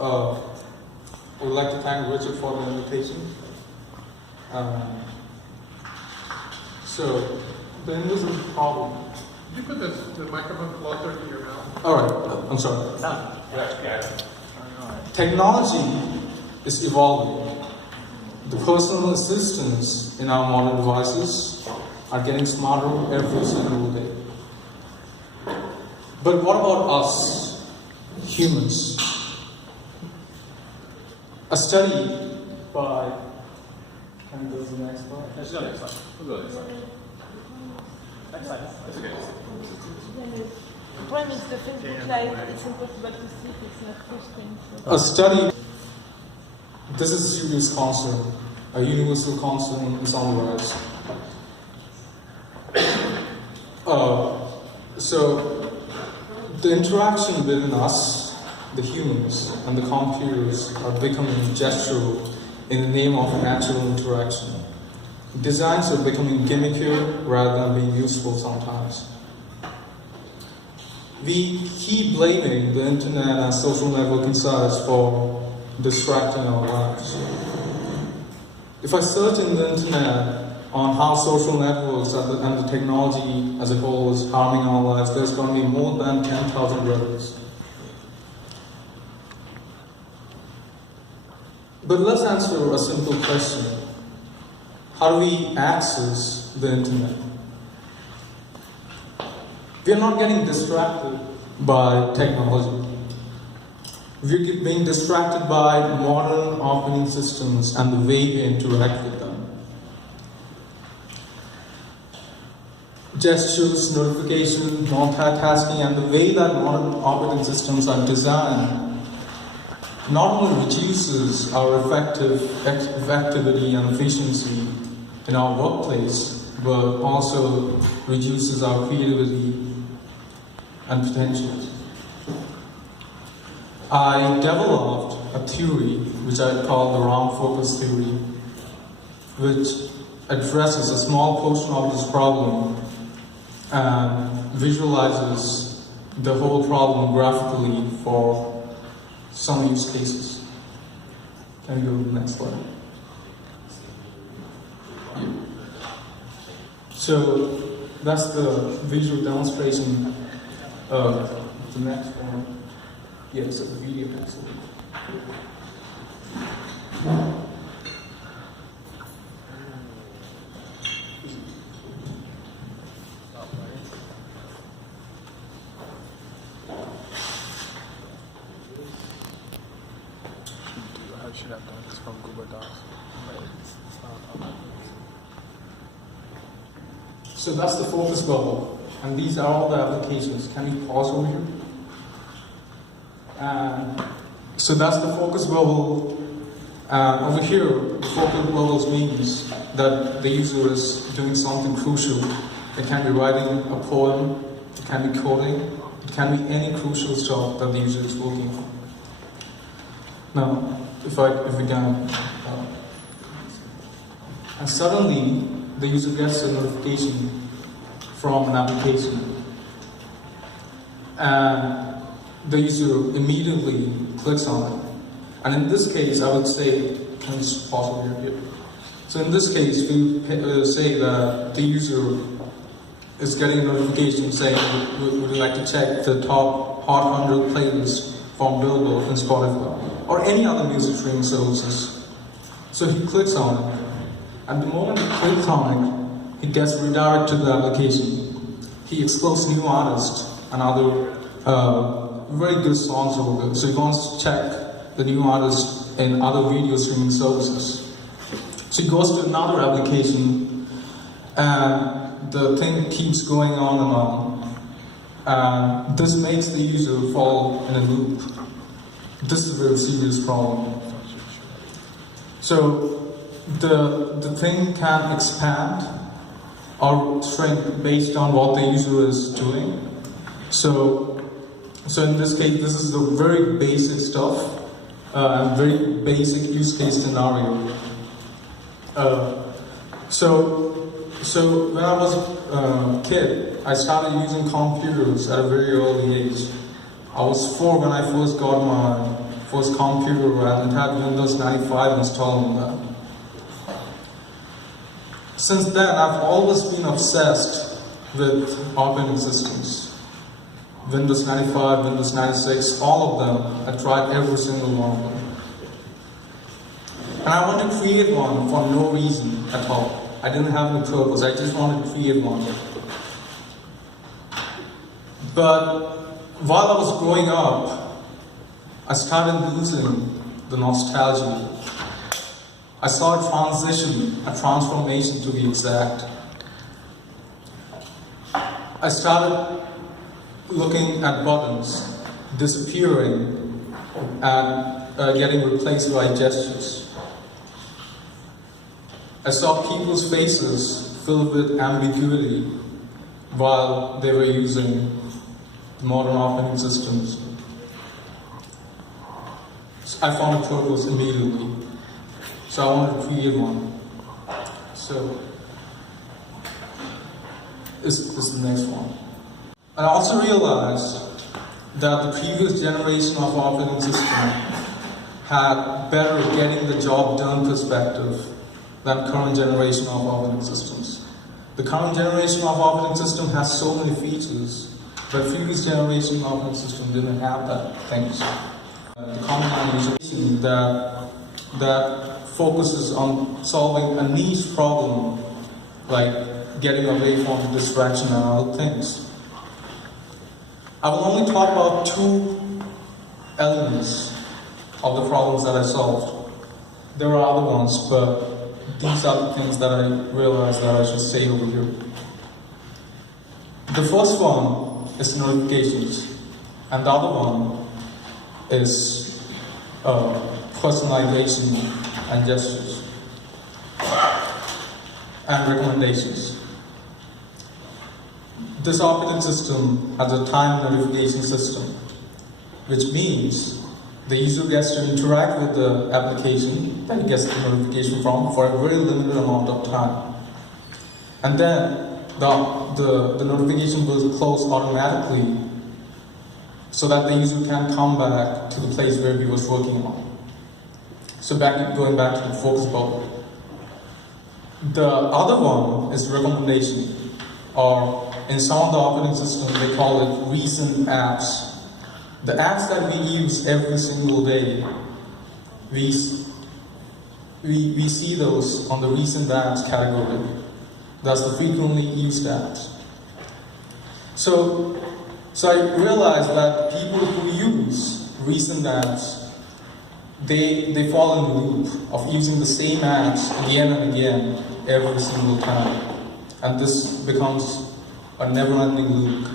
I would like to thank Richard for the invitation. So, the invisible problem. Could you put the microphone closer to your mouth? Alright, I'm sorry. Yeah. Technology is evolving. The personal assistants in our modern devices are getting smarter every single day. But what about us, humans? A study by... Can you go to the next slide? Let's go next slide. We'll go next slide. Next slide. That's okay. The problem is the Facebook Live, it's impossible to see if it's not full screen. So. A study, this is a serious concern, a universal concern in some ways. So, the interaction between us, the humans, and the computers are becoming gestural in the name of natural interaction. Designs are becoming gimmickier rather than being useful sometimes. We keep blaming the internet and social networking sites for distracting our lives. If I search in the internet on how social networks and the technology as a whole is harming our lives, there's going to be more than 10,000 results. But let's answer a simple question. How do we access the internet? We are not getting distracted by technology. We're being distracted by modern operating systems and the way we interact with them. Gestures, notification, multitasking, and the way that modern operating systems are designed not only reduces our effectivity and efficiency in our workplace, but also reduces our creativity and potential. I developed a theory which I call the round focus theory, which addresses a small portion of this problem and visualizes the whole problem graphically for some use cases. Can you go to the next slide? Yeah. So that's the visual demonstration. The next one. Yes, the video pencil. I should have done this from Google Docs. So that's the focus bubble, and these are all the applications. Can we pause over here? So that's the focus bubble. Over here, the focus bubbles means that the user is doing something crucial. It can be writing a poem, it can be coding, it can be any crucial stuff that the user is working on. Now, if we can, and suddenly the user gets a notification from an application, and the user immediately clicks on it. And in this case, I would say, can you just pause over here? So in this case, we say that the user is getting a notification saying, would you like to check the top Hot 100 playlists from Billboard and Spotify, or any other music streaming services. So he clicks on it, and the moment he clicks on it, he gets redirected to the application. He explores new artists and other very good songs over there. So he wants to check the new artists in other video streaming services. So he goes to another application, and the thing keeps going on and on. And this makes the user fall in a loop. This is a very serious problem. So the thing can expand or shrink based on what the user is doing. So in this case, this is the very basic stuff, and very basic use case scenario. So when I was a kid, I started using computers at a very early age. I was 4 when I first got my for his computer and it had Windows 95 installed on that. Since then, I've always been obsessed with operating systems. Windows 95, Windows 96, all of them. I tried every single one of them. And I wanted to create one for no reason at all. I didn't have any purpose, I just wanted to create one. But while I was growing up, I started losing the nostalgia. I saw a transition, a transformation to be exact. I started looking at buttons disappearing and getting replaced by gestures. I saw people's faces filled with ambiguity while they were using modern operating systems. I found a purpose immediately. So I wanted to create one. So this is the next one. I also realized that the previous generation of operating system had better getting the job done perspective than current generation of operating systems. The current generation of operating system has so many features, but previous generation operating system didn't have that things. The common language that focuses on solving a niche problem, like getting away from distraction and other things. I will only talk about 2 elements of the problems that I solved. There are other ones, but these are the things that I realized that I should say over here. The first one is notifications, and the other one is personalization and gestures and recommendations. This operating system has a time notification system, which means the user gets to interact with the application that he gets the notification from for a very limited amount of time. And then the notification will close automatically so that the user can come back to the place where he was working on. So going back to the focus bubble. The other one is recommendation, or in some of the operating systems they call it recent apps. The apps that we use every single day, we see those on the recent apps category. That's the frequently used apps. So I realized that people who use recent apps, they fall in the loop of using the same apps again and again every single time. And this becomes a never-ending loop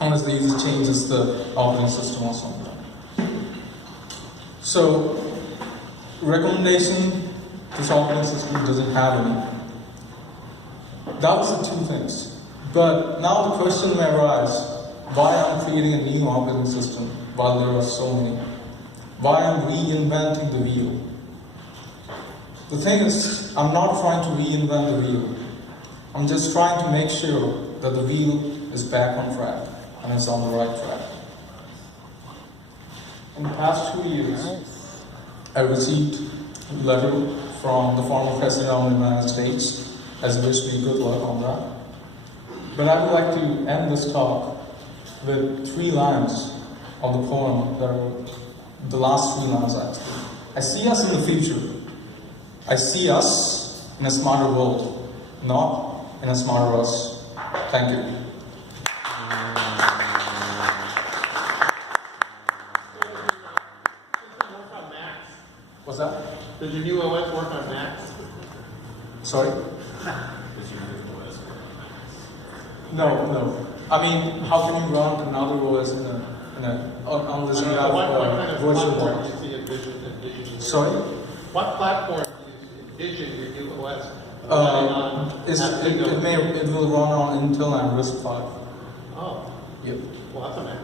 unless the user changes the operating system or something. So, recommendation, this operating system doesn't have any. That was the 2 things. But now the question may arise, why I'm creating a new operating system while there are so many? Why I'm reinventing the wheel? The thing is, I'm not trying to reinvent the wheel. I'm just trying to make sure that the wheel is back on track and it's on the right track. In the past 2 years, I received a letter from the former President of the United States as wish me good luck on that. But I would like to end this talk with 3 lines of the poem that I wrote. The last 3 lines actually. I see us in the future. I see us in a smarter world, not in a smarter us. Thank you. What's that? Does your new OS work on Macs? Sorry? No. I mean, how can you run another OS unless you have what kind of virtual platform world? do you see envision? Sorry? What platform do you envision your new OS? It will run on Intel and RISC V. Oh, Yep. well, that's a Mac.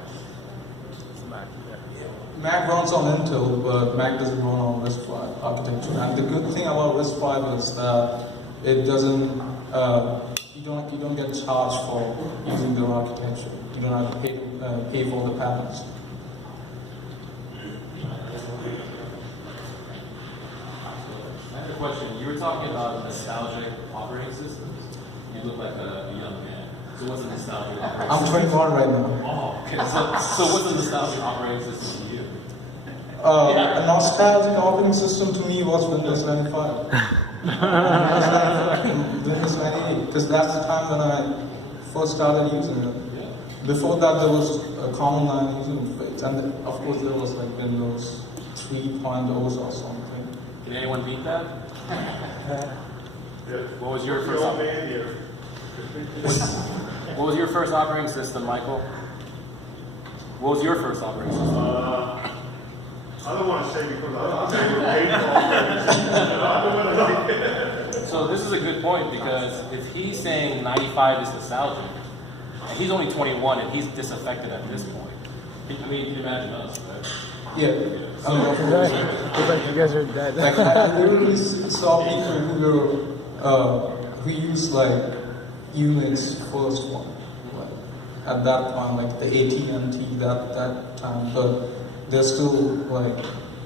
Mac runs on Intel, but Mac doesn't run on RISC V architecture. And the good thing about RISC V is that it doesn't, you don't get charged for using their architecture. You don't have to pay for the patents. talking about nostalgic operating systems, you look like a young man. So what's a nostalgic operating I'm system? 21 right now. Oh, okay. So what's a nostalgic operating system to you? A nostalgic operating system to me was Windows 95. Windows 98, because that's the time when I first started using it. Before that, there was a common line user interface, and of course there was like Windows 3.0 or something. Can anyone beat that? What was your first? What was your first operating system, Michael? What was your first operating system? I don't want to say because I'm paid. So this is a good point because if he's saying 95 is nostalgic, and he's only 21 and he's disaffected at this point. I mean, can you imagine us, right? Yeah. You guys are dead. Like I literally saw people who used like Unix first one, like, at that time, like the AT&T that time, but they're still like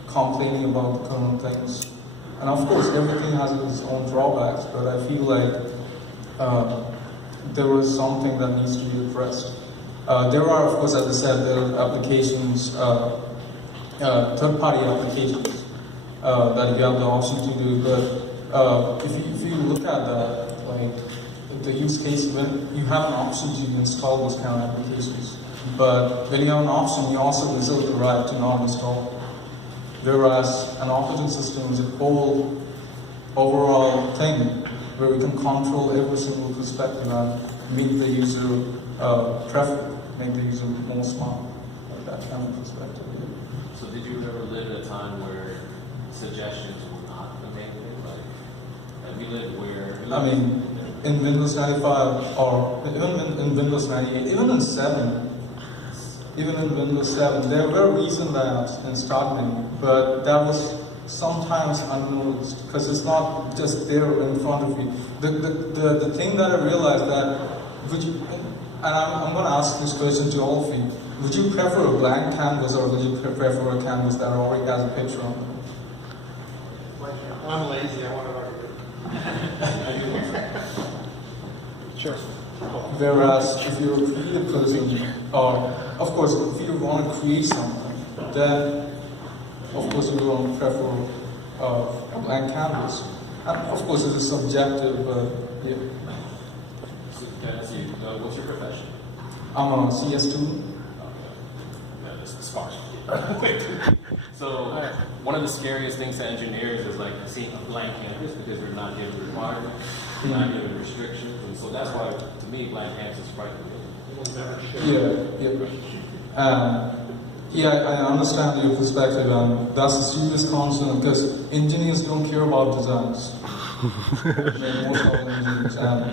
complaining about the current things. And of course, everything has its own drawbacks, but I feel like there is something that needs to be addressed. There are, of course, as I said, there are applications, third-party applications that you have the option to do. But if you look at that, like the use case, when you have an option to install these kind of applications, but when you have an option, you also reserve the right to not install. Whereas an operating system is a whole overall thing where we can control every single perspective and make the user preferred, make the user more smart, like that kind of perspective. So did you ever live at a time where suggestions were not a main thing? Like we lived where... I mean, in Windows 95 or even in Windows 98, even in 7, there were recent apps in starting, but that was sometimes unnoticed because it's not just there in front of you. The thing that I realized that, and I'm going to ask this question to all of you, would you prefer a blank canvas or would you prefer a canvas that already has a picture on it? I'm lazy, I want to Sure. Whereas if you're a creative person, or of course if you want to create something, then of course you will prefer a blank canvas. And of course it is subjective, but yeah. So, what's your profession? I'm a CS student. That's smart. So one of the scariest things to engineers is like seeing a blank canvas because we're not given requirements, we're not given restrictions, and so that's why to me blank canvas is frightening. Yeah, I understand your perspective, and that's a serious concern because engineers don't care about designs. Most of engineers, and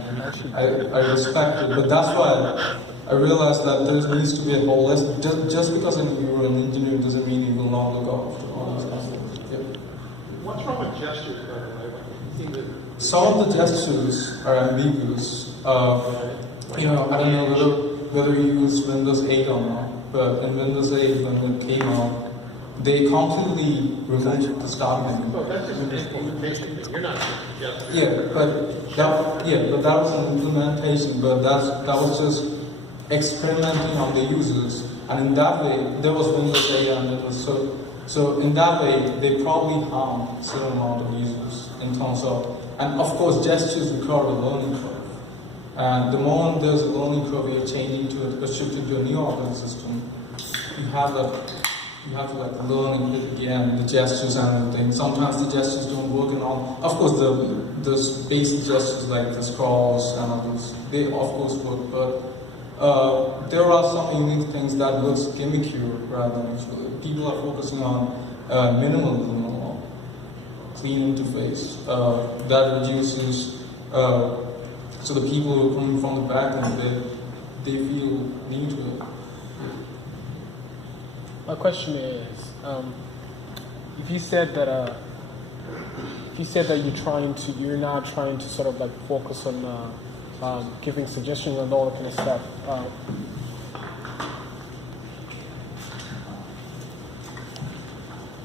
I respect it, but that's why I realized that there needs to be a whole list. Just because you're an engineer doesn't mean you will not look after all these aspects. Yeah. What's wrong with gestures, by the way? Some of the gestures are ambiguous. I don't know whether you use Windows 8 or not, but in Windows 8 when it came out, they completely removed the start menu. Well, that's just an implementation thing. You're not just. But that was an implementation. But that was just experimenting on the users, and in that way, there was Windows 8 and it was so in that way, they probably harm a certain amount of users in terms of, and of course, gestures require a learning curve. And the moment there's a learning curve, you're changing to or shifting to a new operating system, you have to like learn it again, the gestures and everything. Sometimes the gestures don't work and all. Of course, the basic gestures like the scrolls and others, they of course work, but there are some unique things that looks gimmicky rather than actually. People are focusing on minimalism or clean interface that reduces. So the people who are coming from the back end, they feel new to it. My question is, if you said that you're not trying to sort of like focus on giving suggestions and all that kind of stuff.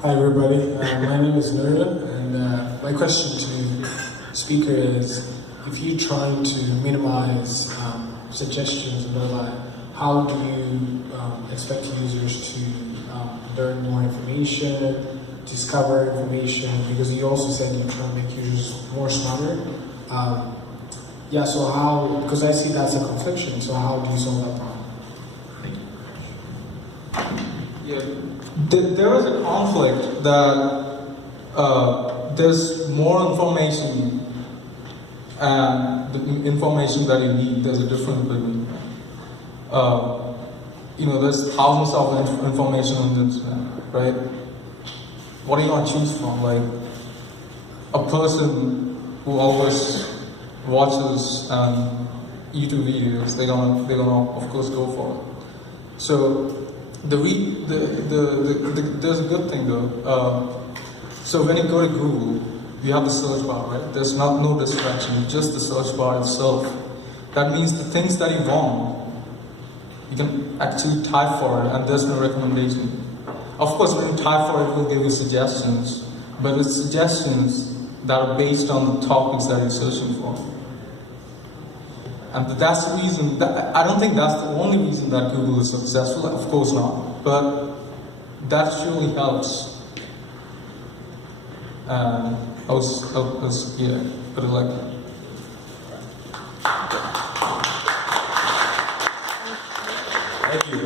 Hi everybody, my name is Nurla, and my question to speaker is, if you're trying to minimize suggestions and all that, how do you expect users to learn more information, discover information? Because you also said you're trying to make users more smarter. Yeah, so how, because I see that's a confliction, so how do you solve that problem? Yeah, there is a conflict that there's more information and the information that you need, there's a difference between. There's thousands of information on the internet, right? What do you want to choose from? Like, a person who always watches YouTube videos, they're gonna of course go for it. So there's a good thing though. So when you go to Google, you have the search bar, right? There's no distraction, just the search bar itself. That means the things that you want, you can actually type for it, and there's no recommendation. Of course, when you type for it, it will give you suggestions, but it's suggestions that are based on the topics that you're searching for. And that's the reason, I don't think that's the only reason that Google is successful, of course not, but that surely helps. I was put it like that. Thank you.